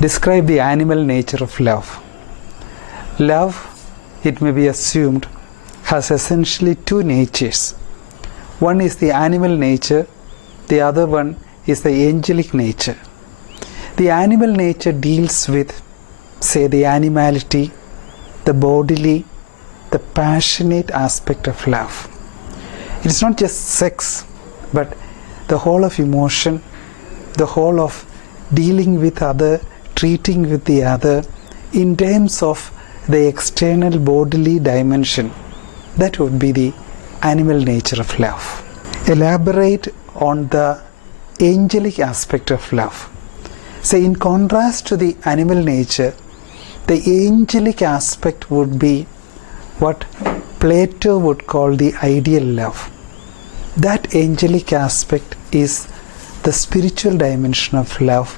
Describe the animal nature of love. Love, it may be assumed, has essentially two natures. One is the animal nature, the other one is the angelic nature. The animal nature deals with, say, the animality, the bodily, the passionate aspect of love. It is not just sex, but the whole of emotion, the whole of dealing with other, treating with the other in terms of the external bodily dimension. That would be the animal nature of love. Elaborate on the angelic aspect of love. Say, in contrast to the animal nature, the angelic aspect would be what Plato would call the ideal love. That angelic aspect is the spiritual dimension of love.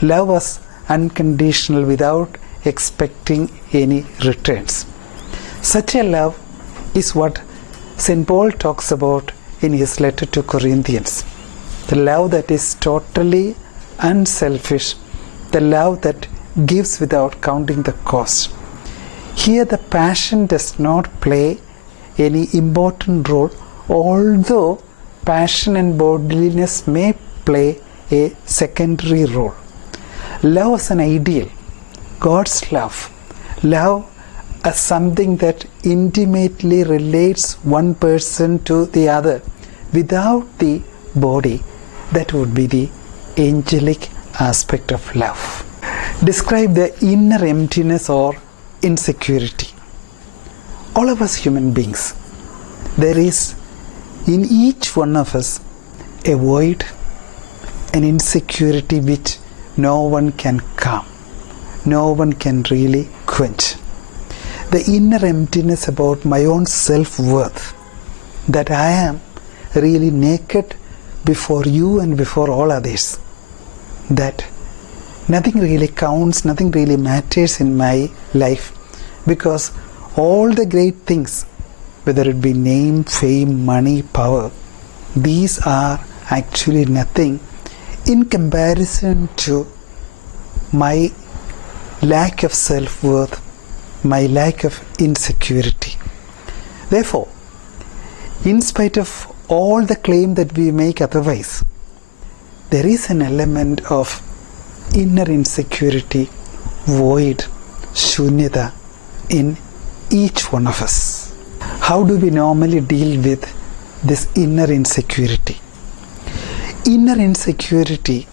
Love was unconditional without expecting any returns. Such a love is what St. Paul talks about in his letter to Corinthians. The love that is totally unselfish, the love that gives without counting the cost. Here the passion does not play any important role, although passion and bodiliness may play a secondary role. Love as an ideal, God's love. Love as something that intimately relates one person to the other without the body. That would be the angelic aspect of love. Describe the inner emptiness or insecurity. All of us human beings, there is in each one of us a void, an insecurity which no one can calm, no one can really quench. The inner emptiness about my own self-worth, that I am really naked before you and before all others, that nothing really counts, nothing really matters in my life, because all the great things, whether it be name, fame, money, power, these are actually nothing in comparison to my lack of self-worth, my lack of insecurity. Therefore, in spite of all the claim that we make otherwise, there is an element of inner insecurity, void, shunyata in each one of us. How do we normally deal with this inner insecurity? Inner insecurity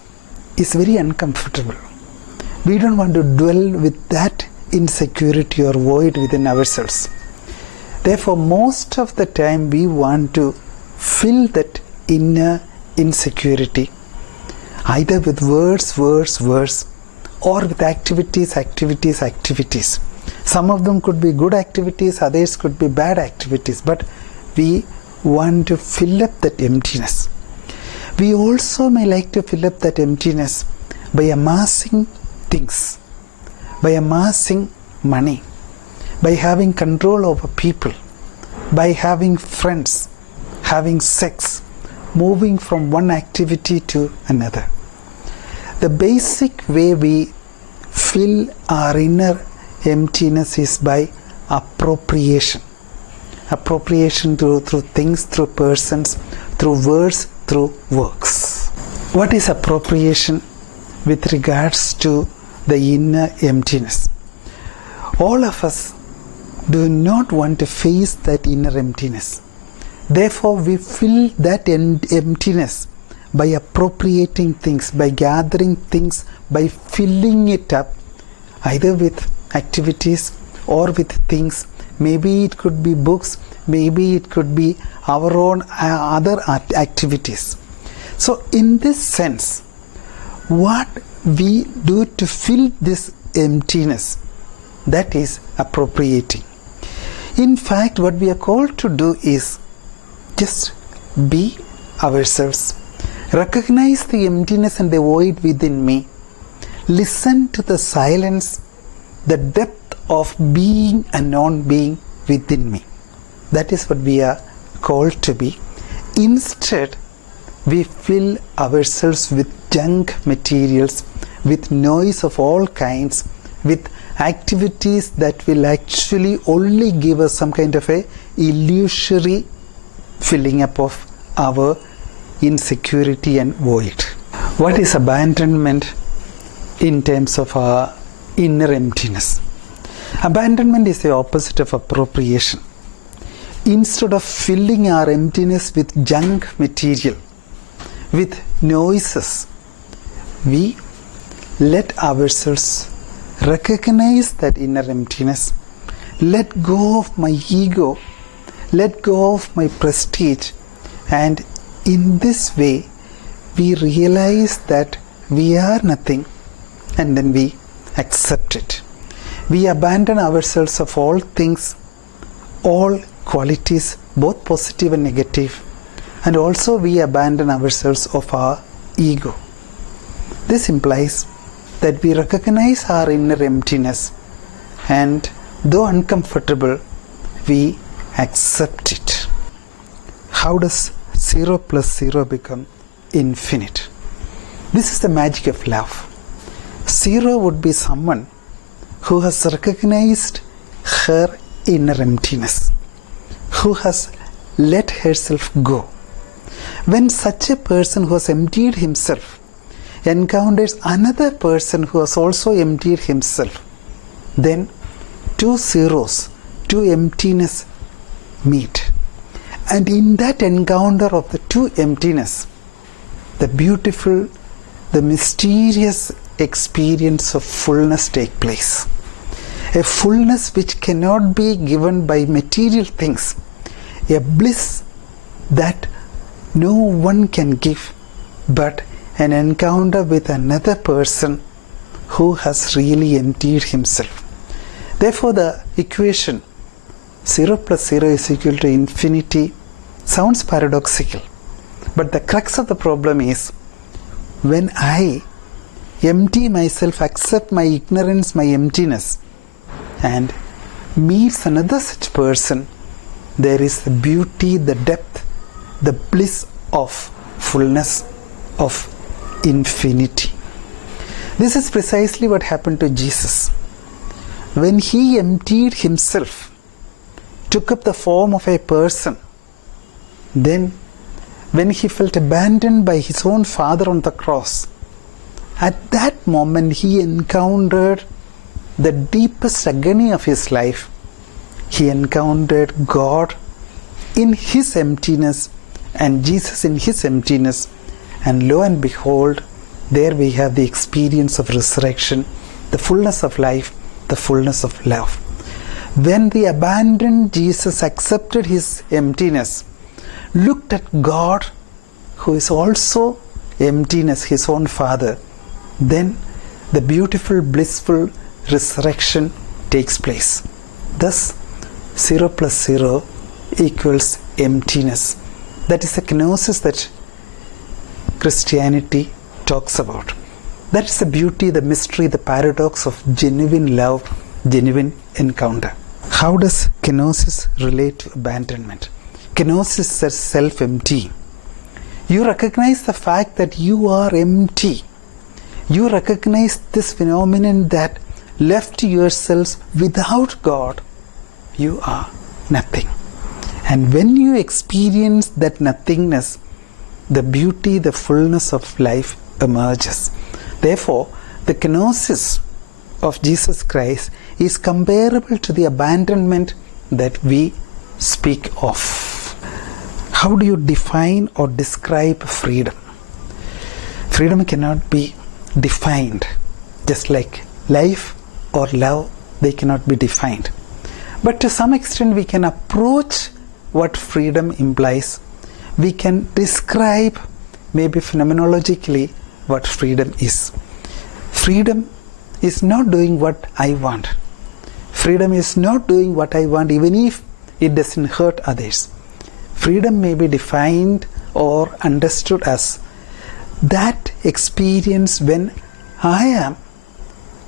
is very uncomfortable. We don't want to dwell with that insecurity or void within ourselves. Therefore, most of the time we want to fill that inner insecurity either with words, or with activities. Some of them could be good activities, others could be bad activities, but we want to fill up that emptiness. We also may like to fill up that emptiness by amassing things, by amassing money, by having control over people, by having friends, having sex, moving from one activity to another. The basic way we fill our inner emptiness is by appropriation. Appropriation through things, through persons, through words, through works. What is appropriation with regards to the inner emptiness? All of us do not want to face that inner emptiness. Therefore, we fill that emptiness by appropriating things, by gathering things, by filling it up, either with activities or with things. Maybe it could be books, maybe it could be our own other activities. So in this sense, what we do to fill this emptiness, that is appropriating. In fact, what we are called to do is just be ourselves. Recognize the emptiness and the void within me. Listen to the silence, the depth of being and non-being within me. That is what we are called to be. Instead, we fill ourselves with junk materials, with noise of all kinds, with activities that will actually only give us some kind of a illusory filling up of our insecurity and void. What is abandonment in terms of our inner emptiness? Abandonment is the opposite of appropriation. Instead of filling our emptiness with junk material, with noises, we let ourselves recognize that inner emptiness, let go of my ego, let go of my prestige, and in this way we realize that we are nothing, and then we accept it. We abandon ourselves of all things, all qualities, both positive and negative, and also we abandon ourselves of our ego. This implies that we recognize our inner emptiness, and though uncomfortable, we accept it. How does 0 plus 0 become infinite? This is the magic of love. 0 would be someone who has recognized her inner emptiness, who has let herself go. When such a person who has emptied himself encounters another person who has also emptied himself, then two zeros, two emptiness meet. And in that encounter of the two emptiness, the beautiful, the mysterious experience of fullness take place. A fullness which cannot be given by material things, a bliss that no one can give, but an encounter with another person who has really emptied himself. Therefore, the equation 0 plus 0 is equal to infinity sounds paradoxical, but the crux of the problem is when I empty myself, accept my ignorance, my emptiness, and meets another such person, there is the beauty, the depth, the bliss of fullness, of infinity. This is precisely what happened to Jesus. When he emptied himself, took up the form of a person, then when he felt abandoned by his own Father on the cross, at that moment he encountered the deepest agony of his life. He encountered God in his emptiness and Jesus in his emptiness, and lo and behold, there we have the experience of resurrection, the fullness of life, the fullness of love. When the abandoned Jesus accepted his emptiness, looked at God, who is also emptiness, his own Father, then the beautiful, blissful resurrection takes place. Thus, 0 plus 0 equals emptiness. That is the kenosis that Christianity talks about. That is the beauty, the mystery, the paradox of genuine love, genuine encounter. How does kenosis relate to abandonment? Kenosis is self-emptying. You recognize the fact that you are empty. You recognize this phenomenon that left to yourselves without God, you are nothing. And when you experience that nothingness, the beauty, the fullness of life emerges. Therefore, the kenosis of Jesus Christ is comparable to the abandonment that we speak of. How do you define or describe freedom? Freedom cannot be defined, just like life or love, they cannot be defined. But to some extent we can approach what freedom implies. We can describe maybe phenomenologically what freedom is. Freedom is not doing what I want. Freedom is not doing what I want even if it doesn't hurt others. Freedom may be defined or understood as that experience when I am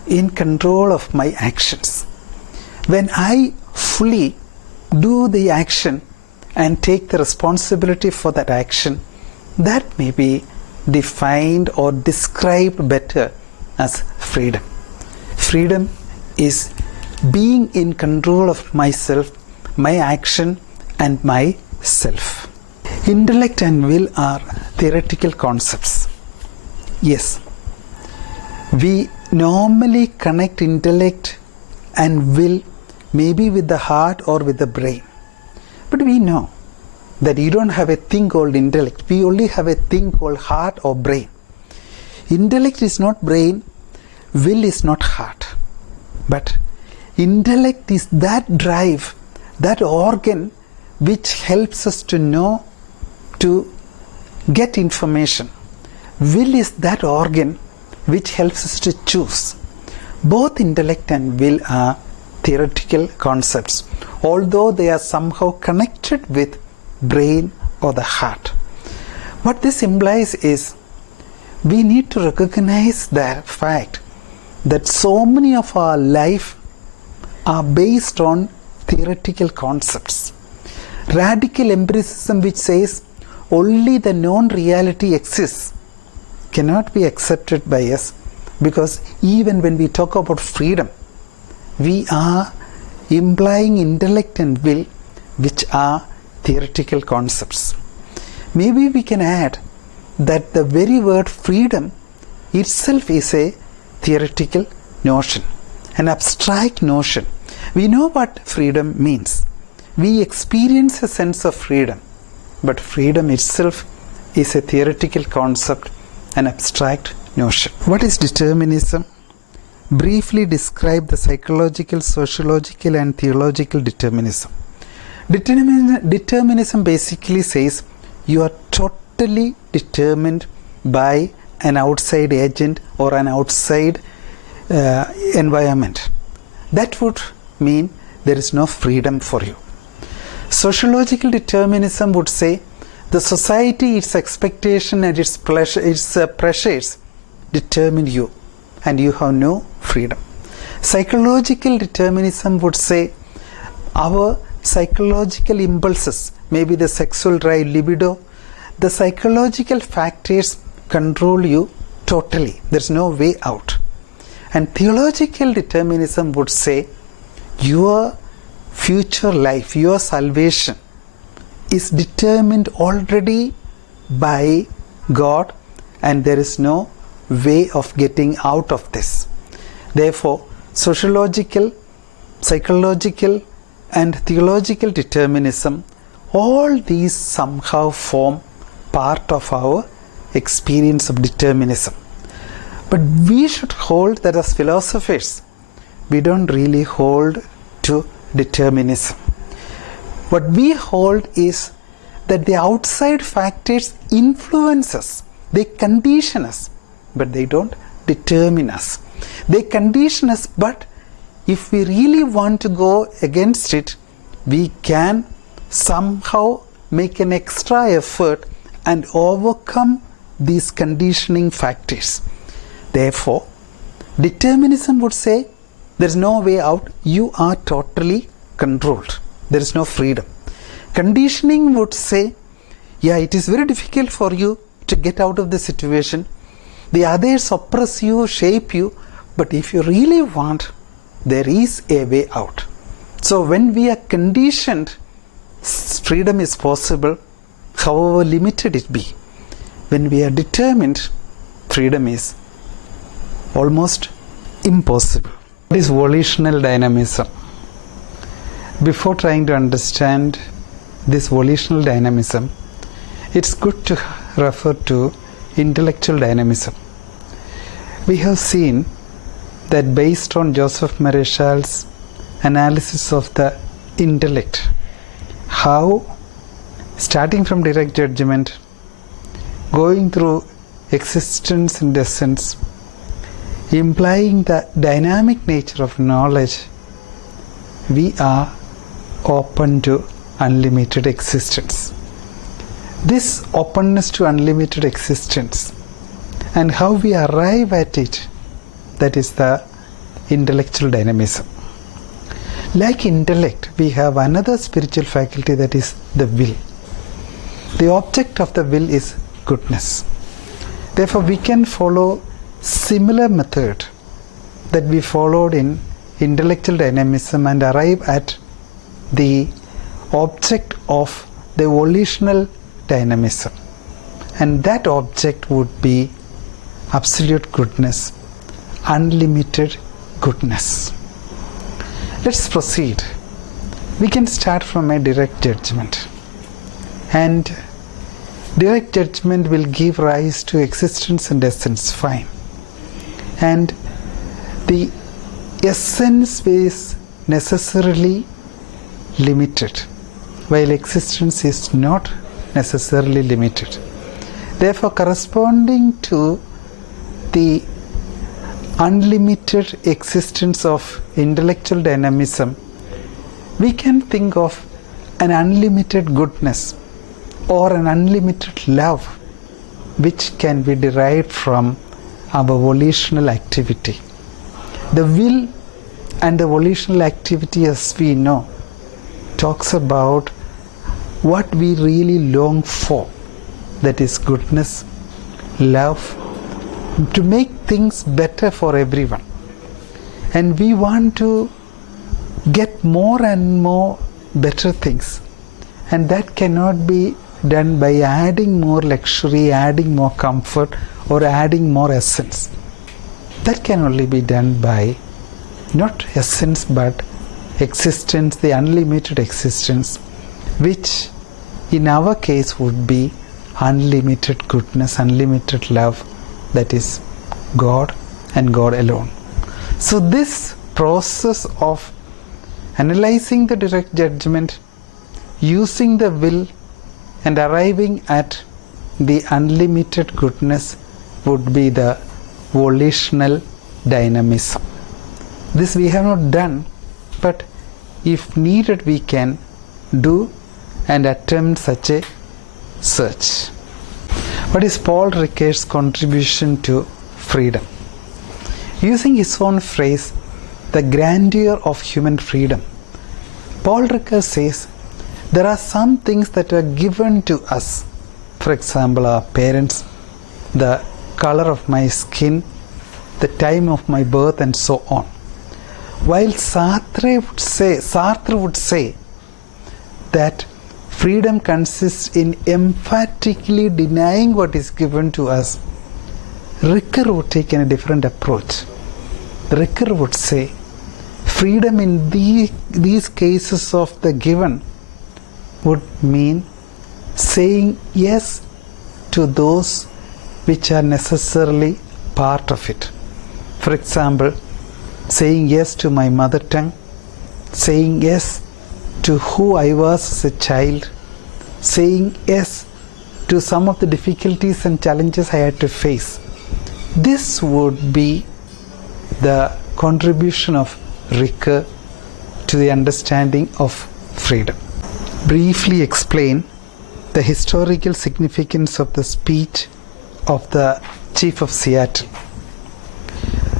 in control of my actions. When I fully do the action and take the responsibility for that action, that may be defined or described better as freedom. Freedom is being in control of myself, my action and myself. Intellect and will are theoretical concepts. Yes, we normally connect intellect and will maybe with the heart or with the brain. But we know that you don't have a thing called intellect. We only have a thing called heart or brain. Intellect is not brain, will is not heart. But intellect is that drive, that organ which helps us to know, to get information. Will is that organ which helps us to choose. Both intellect and will are theoretical concepts, although they are somehow connected with brain or the heart. What this implies is we need to recognize the fact that so many of our life are based on theoretical concepts. Radical empiricism, which says only the known reality exists, cannot be accepted by us, because even when we talk about freedom, we are implying intellect and will, which are theoretical concepts. Maybe we can add that the very word freedom itself is a theoretical notion, an abstract notion. We know what freedom means. We experience a sense of freedom, but freedom itself is a theoretical concept, an abstract notion. What is determinism? Briefly describe the psychological, sociological and theological determinism. Determinism basically says you are totally determined by an outside agent or an outside environment. That would mean there is no freedom for you. Sociological determinism would say the society, its expectation and its pressures determine you and you have no freedom. Psychological determinism would say our psychological impulses, maybe the sexual drive, libido, the psychological factors control you totally. There's no way out. And theological determinism would say your future life, your salvation is determined already by God and there is no way of getting out of this. Therefore, sociological, psychological and theological determinism, all these somehow form part of our experience of determinism. But we should hold that as philosophers, we don't really hold to determinism. What we hold is that the outside factors influence us, they condition us, but they don't determine us. They condition us, but if we really want to go against it, we can somehow make an extra effort and overcome these conditioning factors. Therefore, determinism would say there is no way out, you are totally controlled. There is no freedom. Conditioning would say, yeah, it is very difficult for you to get out of the situation. The others oppress you, shape you, but if you really want, there is a way out. So when we are conditioned, freedom is possible, however limited it be. When we are determined, freedom is almost impossible. What is volitional dynamism? Before trying to understand this volitional dynamism, it's good to refer to intellectual dynamism. We have seen that based on Joseph Maréchal's analysis of the intellect, how starting from direct judgment, going through existence and essence, implying the dynamic nature of knowledge, we are open to unlimited existence. This openness to unlimited existence and how we arrive at it, that is the intellectual dynamism. Like intellect, we have another spiritual faculty, that is the will. The object of the will is goodness. Therefore, we can follow similar method that we followed in intellectual dynamism and arrive at the object of the volitional dynamism. And that object would be absolute goodness, unlimited goodness. Let's proceed. We can start from a direct judgment. And direct judgment will give rise to existence and essence, fine. And the essence is necessarily limited, while existence is not necessarily limited. Therefore, corresponding to the unlimited existence of intellectual dynamism, we can think of an unlimited goodness or an unlimited love which can be derived from our volitional activity. The will and the volitional activity, as we know, talks about what we really long for, that is goodness, love, to make things better for everyone. And we want to get more and more better things, and that cannot be done by adding more luxury, adding more comfort, or adding more essence. That can only be done by not essence but existence, the unlimited existence, which in our case would be unlimited goodness, unlimited love, that is God and God alone. So this process of analyzing the direct judgment, using the will, and arriving at the unlimited goodness would be the volitional dynamism. This we have not done, but if needed we can do and attempt such a search. What is Paul Ricoeur's contribution to freedom? Using his own phrase, the grandeur of human freedom, Paul Ricoeur says, there are some things that are given to us. For example, our parents, the color of my skin, the time of my birth, and so on. While Sartre would say that freedom consists in emphatically denying what is given to us, Ricoeur would take a different approach. Ricoeur would say freedom in these cases of the given would mean saying yes to those which are necessarily part of it. For example, saying yes to my mother tongue, saying yes to who I was as a child, saying yes to some of the difficulties and challenges I had to face. This would be the contribution of Ricoeur to the understanding of freedom. Briefly explain the historical significance of the speech of the Chief of Seattle.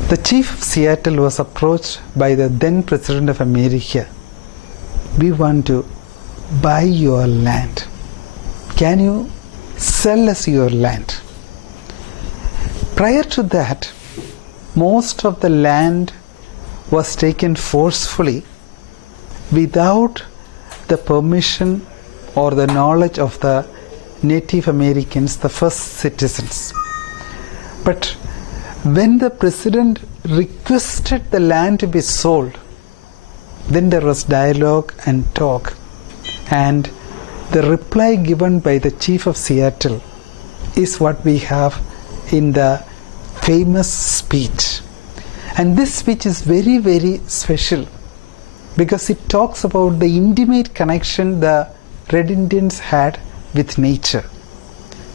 The Chief of Seattle was approached by the then President of America. We want to buy your land. Can you sell us your land? Prior to that, most of the land was taken forcefully without the permission or the knowledge of the Native Americans, the first citizens. But when the president requested the land to be sold, then there was dialogue and talk, and the reply given by the Chief of Seattle is what we have in the famous speech. And this speech is very, very special because it talks about the intimate connection the Red Indians had with nature.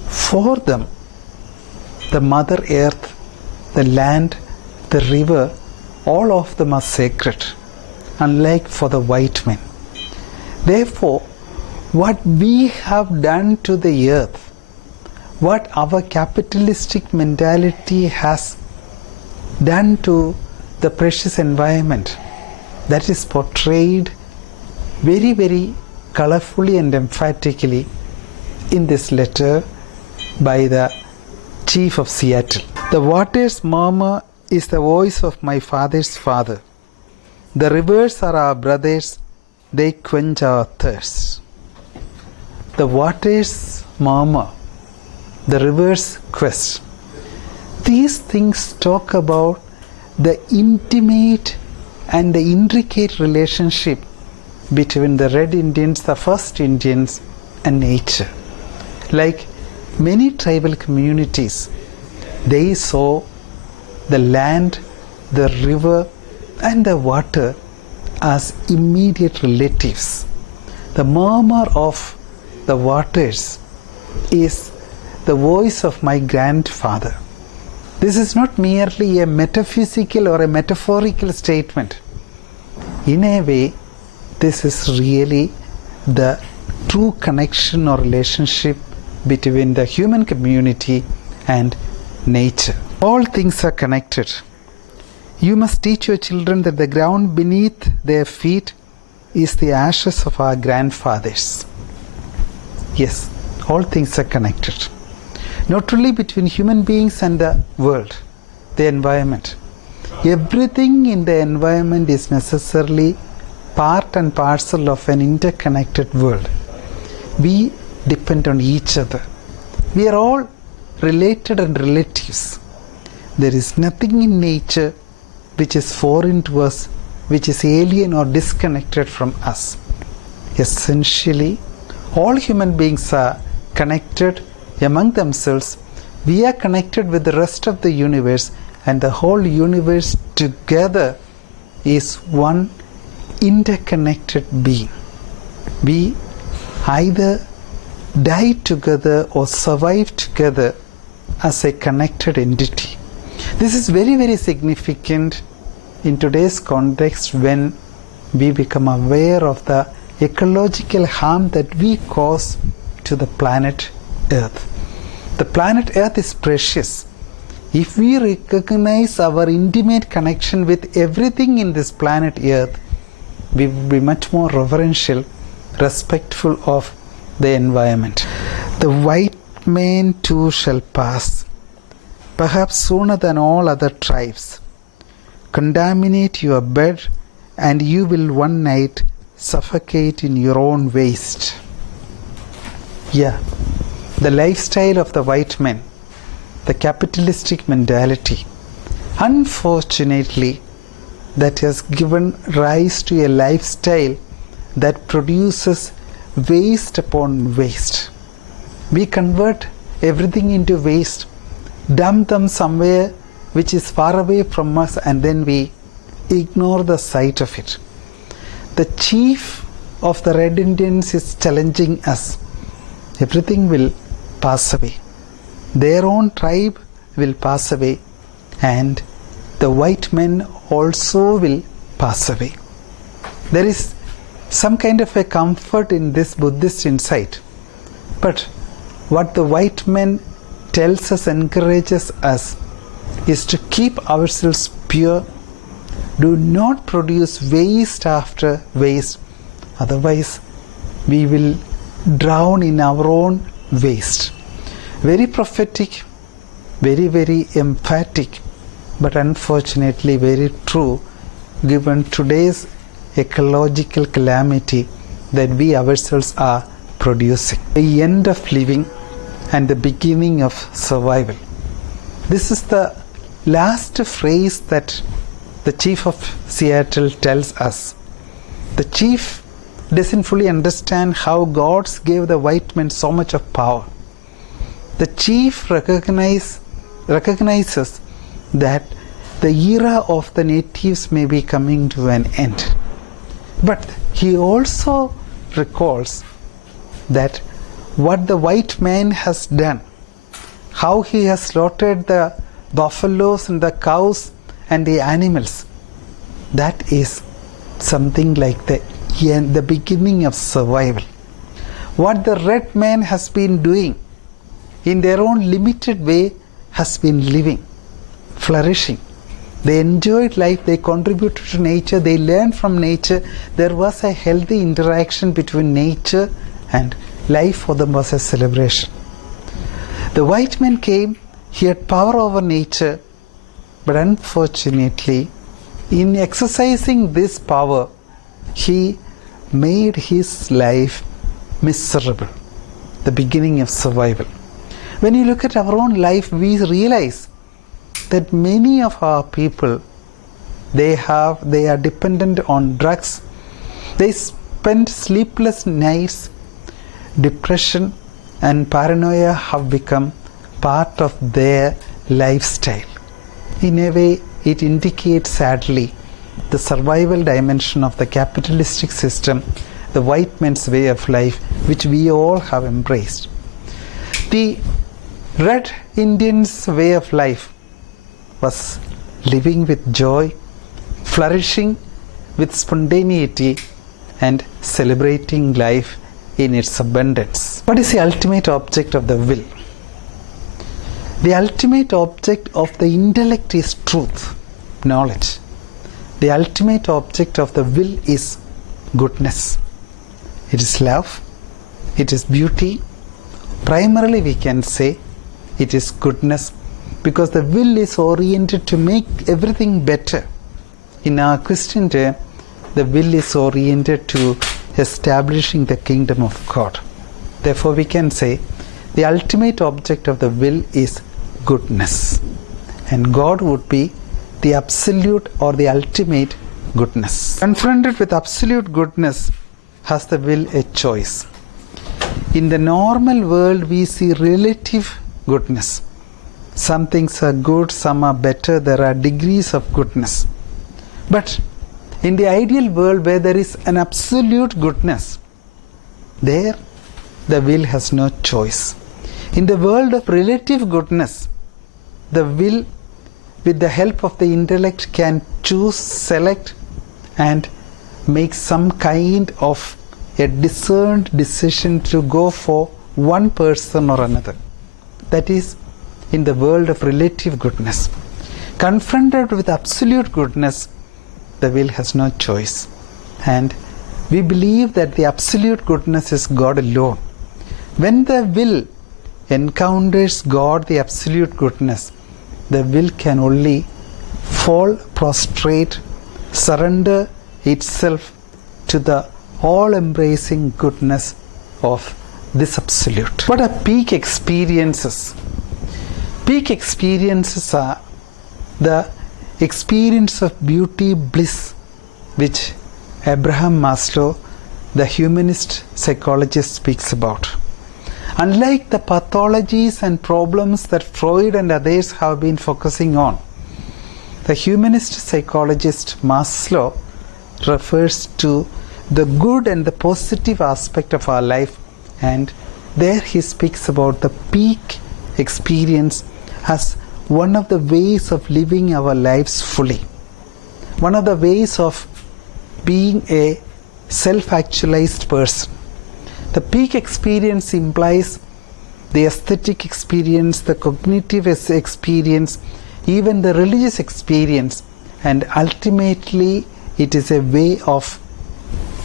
For them, the Mother Earth, the land, the river, all of them are sacred, unlike for the white men. Therefore, what we have done to the earth, what our capitalistic mentality has done to the precious environment, that is portrayed very, very colorfully and emphatically in this letter by the chief of Seattle. The water's murmur is the voice of my father's father. The rivers are our brothers, they quench our thirst. The water's murmur, the river's quest. These things talk about the intimate and the intricate relationship between the Red Indians, the first Indians, and nature. Like many tribal communities, they saw the land, the river, and the water as immediate relatives. The murmur of the waters is the voice of my grandfather. This is not merely a metaphysical or a metaphorical statement. In a way, this is really the true connection or relationship between the human community and nature. All things are connected. You must teach your children that the ground beneath their feet is the ashes of our grandfathers. Yes, all things are connected. Not only between human beings and the world, the environment. Everything in the environment is necessarily part and parcel of an interconnected world. We depend on each other. We are all related and relatives. There is nothing in nature which is foreign to us, which is alien or disconnected from us. Essentially, all human beings are connected among themselves. We are connected with the rest of the universe, and the whole universe together is one interconnected being. We either die together or survive together as a connected entity. This is very, very significant in today's context when we become aware of the ecological harm that we cause to the planet Earth. The planet Earth is precious. If we recognize our intimate connection with everything in this planet Earth, we will be much more reverential, respectful of the environment. The white man too shall pass, perhaps sooner than all other tribes. Contaminate your bed, and you will one night suffocate in your own waste. Yeah, the lifestyle of the white men, the capitalistic mentality, unfortunately, that has given rise to a lifestyle that produces waste upon waste. We convert everything into waste, dump them somewhere which is far away from us, and then we ignore the sight of it. The chief of the Red Indians is challenging us. Everything will pass away. Their own tribe will pass away, and the white men also will pass away. There is some kind of a comfort in this Buddhist insight. But what the white man tells us, encourages us, is to keep ourselves pure. Do not produce waste after waste. Otherwise, we will drown in our own waste. Very prophetic, very, very emphatic, but unfortunately very true given today's ecological calamity that we ourselves are producing. The end of living and the beginning of survival. This is the last phrase that the chief of Seattle tells us. The chief doesn't fully understand how gods gave the white men so much of power. The chief recognizes that the era of the natives may be coming to an end. But he also recalls that what the white man has done, how he has slaughtered the buffaloes and the cows and the animals, that is something like the beginning of survival. What the red man has been doing in their own limited way has been living, flourishing. They enjoyed life, they contributed to nature, they learned from nature. There was a healthy interaction between nature and life for them was a celebration. The white man came, he had power over nature, but unfortunately, in exercising this power, he made his life miserable, the beginning of survival. When you look at our own life, we realize that many of our people, they are dependent on drugs. They spend sleepless nights. Depression and paranoia have become part of their lifestyle. In a way, it indicates sadly the survival dimension of the capitalistic system, the white man's way of life, which we all have embraced. The Red Indians' way of life was living with joy, flourishing with spontaneity, and celebrating life in its abundance. What is the ultimate object of the will? The ultimate object of the intellect is truth, knowledge. The ultimate object of the will is goodness. It is love. It is beauty. Primarily we can say it is goodness, because the will is oriented to make everything better. In our Christian term, the will is oriented to establishing the kingdom of God. Therefore we can say the ultimate object of the will is goodness, and God would be the absolute or the ultimate goodness. Confronted with absolute goodness, has the will a choice? In the normal world, we see relative goodness. Some things are good, some are better, there are degrees of goodness. But in the ideal world where there is an absolute goodness, there the will has no choice. In the world of relative goodness, the will, with the help of the intellect, can choose, select, and make some kind of a discerned decision to go for one person or another. That is in the world of relative goodness. Confronted with absolute goodness, the will has no choice. And we believe that the absolute goodness is God alone. When the will encounters God, the absolute goodness, the will can only fall prostrate, surrender itself to the all-embracing goodness of this absolute. What are peak experiences? Peak experiences are the experience of beauty, bliss, which Abraham Maslow, the humanist psychologist, speaks about. Unlike the pathologies and problems that Freud and others have been focusing on, the humanist psychologist Maslow refers to the good and the positive aspect of our life, and there he speaks about the peak experience as one of the ways of living our lives fully, one of the ways of being a self-actualized person. The peak experience implies the aesthetic experience, the cognitive experience, even the religious experience, and ultimately it is a way of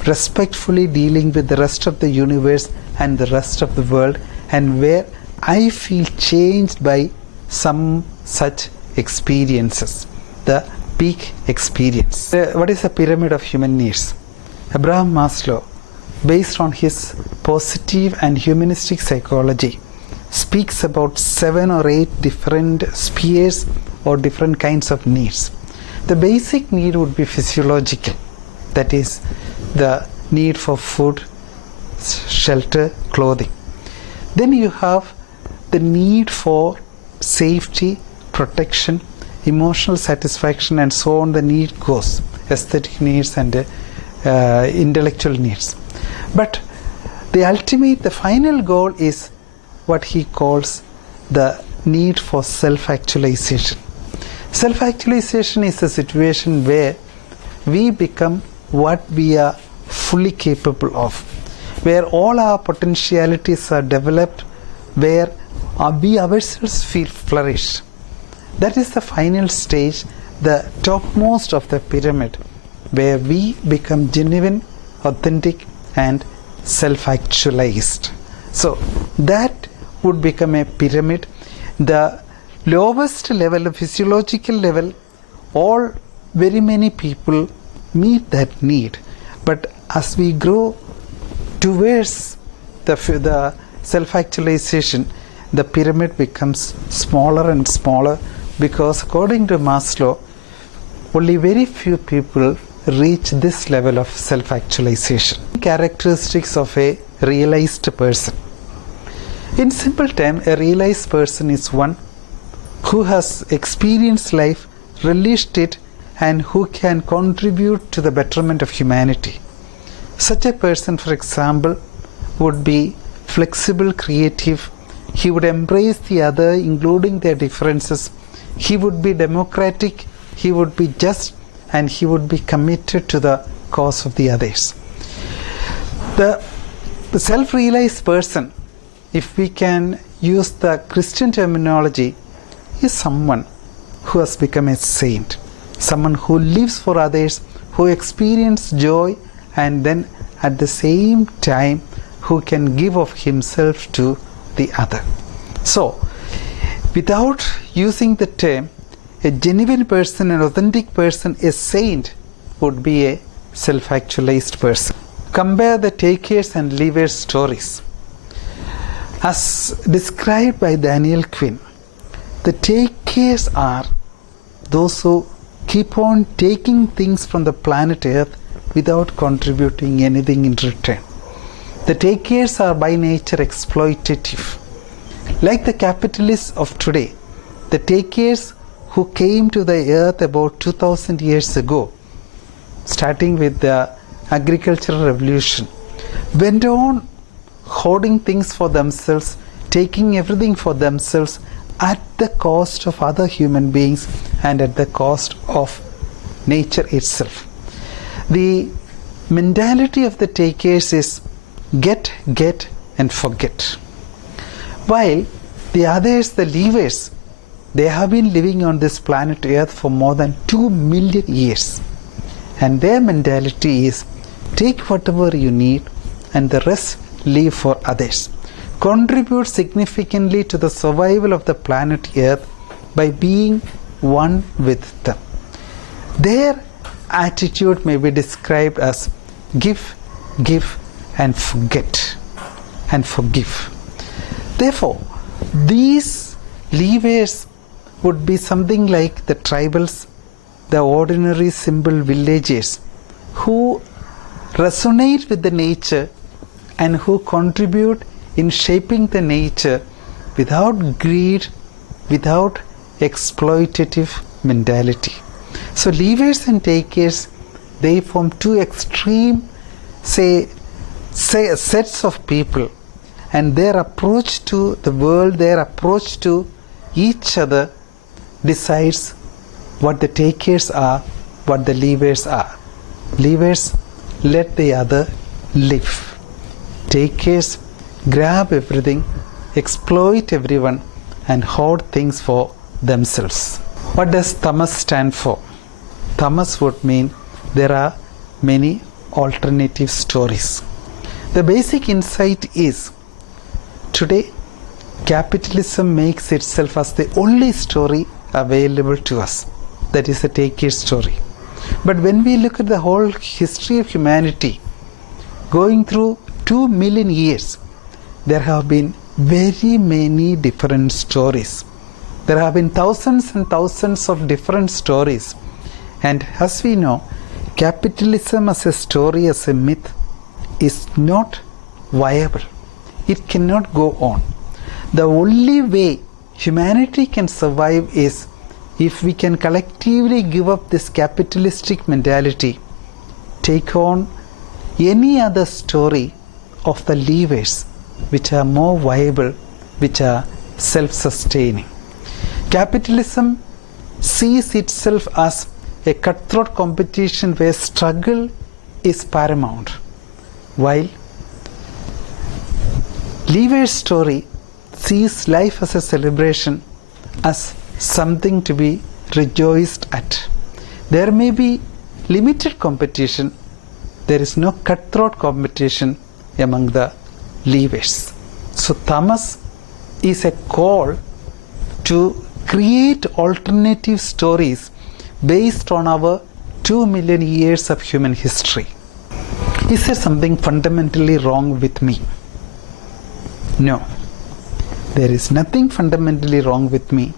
respectfully dealing with the rest of the universe and the rest of the world, and where I feel changed by some such experiences. The peak experience. What is the pyramid of human needs? Abraham Maslow, based on his positive and humanistic psychology, speaks about 7 or 8 different spheres or different kinds of needs. The basic need would be physiological, that is the need for food, shelter, clothing. Then you have the need for safety, protection, emotional satisfaction, and so on. The need goes, aesthetic needs and intellectual needs. But the ultimate, the final goal is what he calls the need for self-actualization. Self-actualization is a situation where we become what we are fully capable of, where all our potentialities are developed, where we ourselves feel flourished. That is the final stage, the topmost of the pyramid, where we become genuine, authentic, and self-actualized. So that would become a pyramid. The lowest level, physiological level, all very many people meet that need. But as we grow towards the self-actualization, the pyramid becomes smaller and smaller, because according to Maslow, only very few people reach this level of self-actualization. Characteristics of a realized person. In simple terms, a realized person is one who has experienced life, relished it, and who can contribute to the betterment of humanity. Such a person, for example, would be flexible, creative. He would embrace the other, including their differences. He would be democratic, he would be just, and he would be committed to the cause of the others. The self-realized person, if we can use the Christian terminology, is someone who has become a saint, someone who lives for others, who experiences joy, and then at the same time who can give of himself to the other. So, without using the term, a genuine person, an authentic person, a saint would be a self-actualized person. Compare the takers and leavers stories. As described by Daniel Quinn, the takers are those who keep on taking things from the planet Earth without contributing anything in return. The takers are by nature exploitative. Like the capitalists of today, the takers who came to the earth about 2000 years ago, starting with the agricultural revolution, went on hoarding things for themselves, taking everything for themselves at the cost of other human beings and at the cost of nature itself. The mentality of the takers is get, and forget. While the others, the leavers, they have been living on this planet Earth for more than 2 million years. And their mentality is take whatever you need and the rest leave for others. Contribute significantly to the survival of the planet Earth by being one with them. Their attitude may be described as give, and forget, and forgive. Therefore, these leavers would be something like the tribals, the ordinary simple villagers who resonate with the nature and who contribute in shaping the nature without greed, without exploitative mentality. So leavers and takers, they form two extreme sets of people, and their approach to the world, their approach to each other decides what the takers are, what the leavers are. Leavers let the other live. Takers grab everything, exploit everyone, and hoard things for themselves. What does tamas stand for? Tamas would mean there are many alternative stories. The basic insight is today capitalism makes itself as the only story available to us. That is the taker's story. But when we look at the whole history of humanity, going through 2 million years, there have been very many different stories. There have been thousands and thousands of different stories. And as we know, capitalism as a story, as a myth, is not viable. It cannot go on. The only way humanity can survive is if we can collectively give up this capitalistic mentality, take on any other story of the levers which are more viable, which are self-sustaining. Capitalism sees itself as a cutthroat competition where struggle is paramount, while Lever's story sees life as a celebration, as something to be rejoiced at. There may be limited competition, there is no cutthroat competition among the levers. So tamas is a call to create alternative stories based on our 2 million years of human history. Is there something fundamentally wrong with me? No. There is nothing fundamentally wrong with me,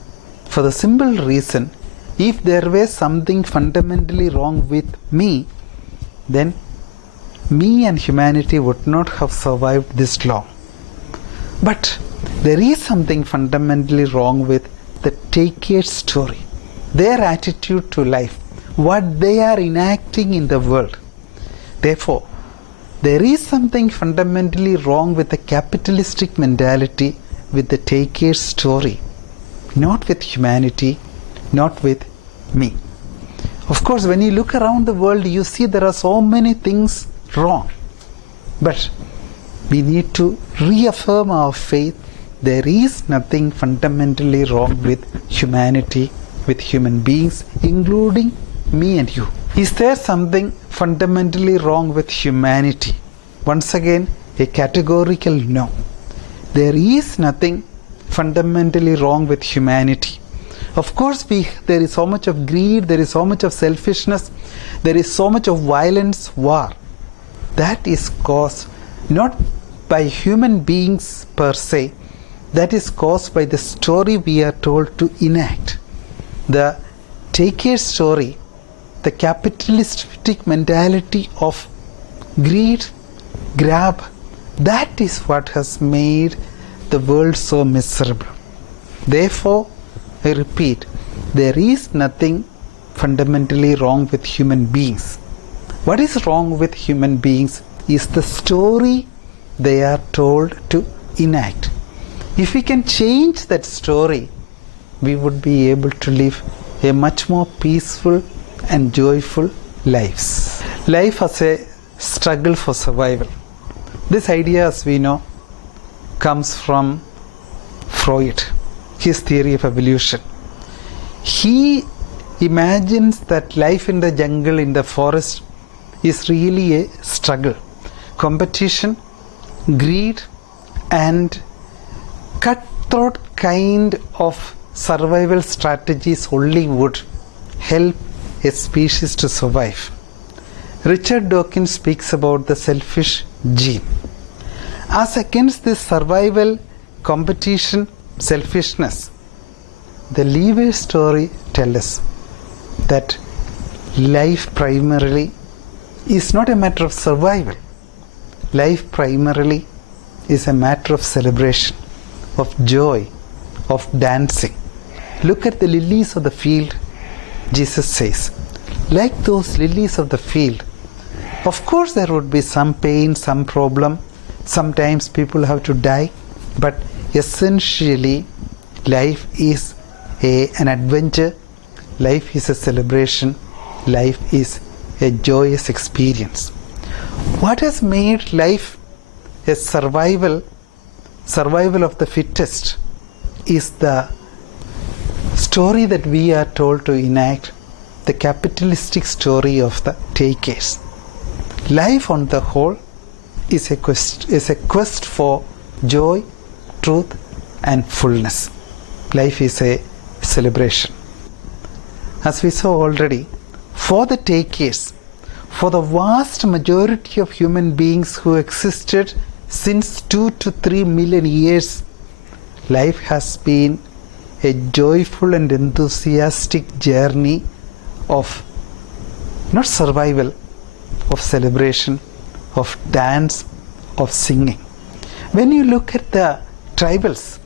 for the simple reason, if there were something fundamentally wrong with me, then me and humanity would not have survived this long. But there is something fundamentally wrong with the takers' story, their attitude to life, what they are enacting in the world. Therefore, there is something fundamentally wrong with the capitalistic mentality, with the takers' story, not with humanity, not with me. Of course, when you look around the world, you see there are so many things wrong. But we need to reaffirm our faith. There is nothing fundamentally wrong with humanity, with human beings, including me and you. Is there something fundamentally wrong with humanity? Once again, a categorical no. There is nothing fundamentally wrong with humanity. Of course, there is so much of greed, there is so much of selfishness, there is so much of violence, war. That is caused not by human beings per se, that is caused by the story we are told to enact. The taker story, the capitalistic mentality of greed, grab, that is what has made the world so miserable. Therefore, I repeat, there is nothing fundamentally wrong with human beings. What is wrong with human beings is the story they are told to enact. If we can change that story, we would be able to live a much more peaceful and joyful lives. Life as a struggle for survival. This idea, as we know, comes from Freud, his theory of evolution. He imagines that life in the jungle, in the forest, is really a struggle. Competition, greed, and cutthroat kind of survival strategies only would help a species to survive. Richard Dawkins speaks about the selfish gene. As against this survival, competition, selfishness, the Lever story tells us that life primarily is not a matter of survival. Life primarily is a matter of celebration, of joy, of dancing. Look at the lilies of the field, Jesus says. Like those lilies of the field, of course there would be some pain, some problem. Sometimes people have to die. But essentially, life is an adventure. Life is a celebration. Life is a joyous experience. What has made life a survival of the fittest, is the story that we are told to enact, the capitalistic story of the takers. Life on the whole is a quest for joy, truth, and fullness. Life is a celebration. As we saw already, for the takers, for the vast majority of human beings who existed since 2 to 3 million years, life has been a joyful and enthusiastic journey of not survival, of celebration, of dance, of singing. When you look at the tribals,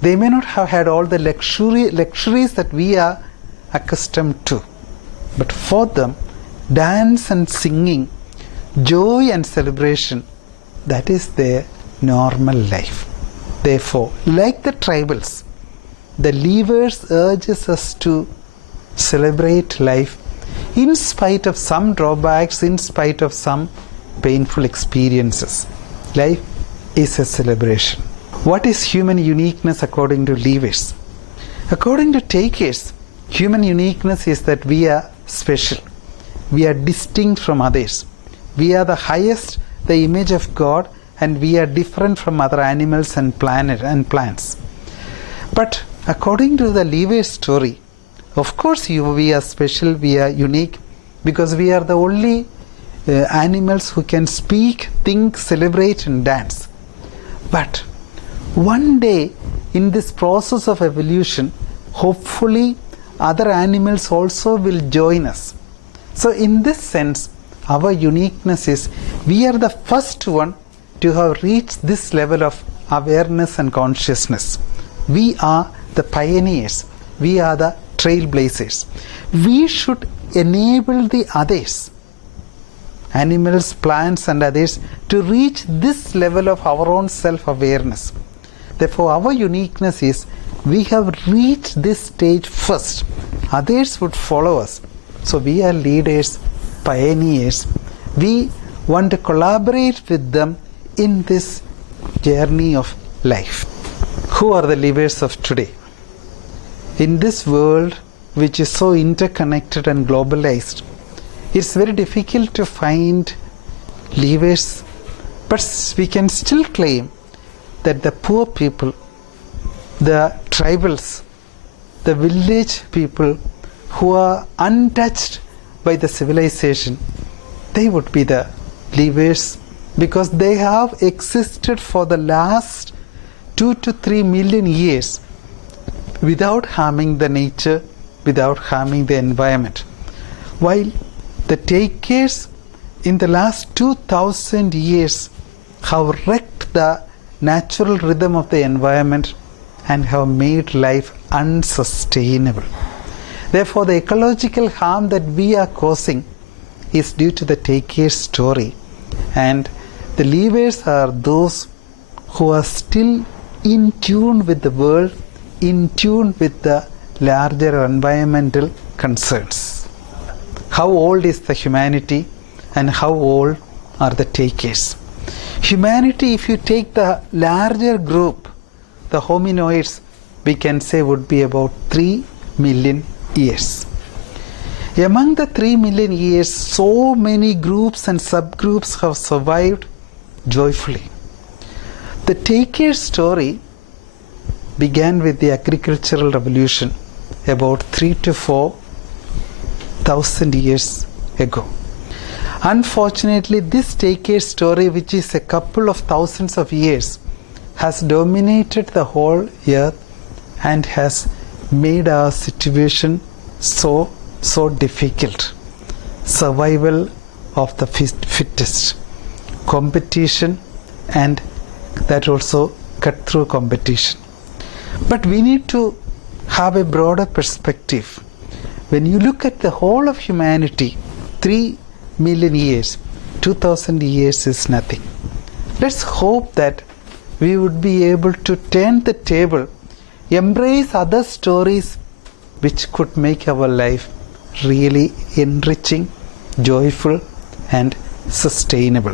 they may not have had all the luxuries that we are accustomed to, but for them, dance and singing, joy and celebration, that is their normal life. Therefore, like the tribals, the Levers urges us to celebrate life in spite of some drawbacks, in spite of some painful experiences. Life is a celebration. What is human uniqueness according to Levers? According to takers, human uniqueness is that we are special. We are distinct from others. We are the highest, the image of God, and we are different from other animals and plants. But According to the Levi's story, of course we are special, we are unique, because we are the only animals who can speak, think, celebrate and dance. But one day in this process of evolution, hopefully other animals also will join us. So in this sense, our uniqueness is we are the first one to have reached this level of awareness and consciousness. We are the pioneers. We are the trailblazers. We should enable the others, animals, plants and others, to reach this level of our own self-awareness. Therefore, our uniqueness is we have reached this stage first. Others would follow us. So we are leaders, pioneers. We want to collaborate with them in this journey of life. Who are the leaders of today? In this world which is so interconnected and globalized, it's very difficult to find leaders, but we can still claim that the poor people, the tribals, the village people who are untouched by the civilization, they would be the leaders, because they have existed for the last 2 to 3 million years without harming the nature, without harming the environment. While the takers in the last 2000 years have wrecked the natural rhythm of the environment and have made life unsustainable. Therefore, the ecological harm that we are causing is due to the taker's story, and the leaders are those who are still in tune with the world, in tune with the larger environmental concerns. How old is the humanity and how old are the takers? Humanity, if you take the larger group, the hominoids, we can say would be about 3 million years. Among the 3 million years, so many groups and subgroups have survived joyfully. The taker's story began with the agricultural revolution about 3 to 4,000 years ago. Unfortunately, this taker's story, which is a couple of thousands of years, has dominated the whole earth and has made our situation so difficult. Survival of the fittest, competition, and that also cut through competition. But we need to have a broader perspective. When you look at the whole of humanity, 3 million years, 2000 years is nothing. Let's hope that we would be able to turn the table, embrace other stories which could make our life really enriching, joyful and sustainable.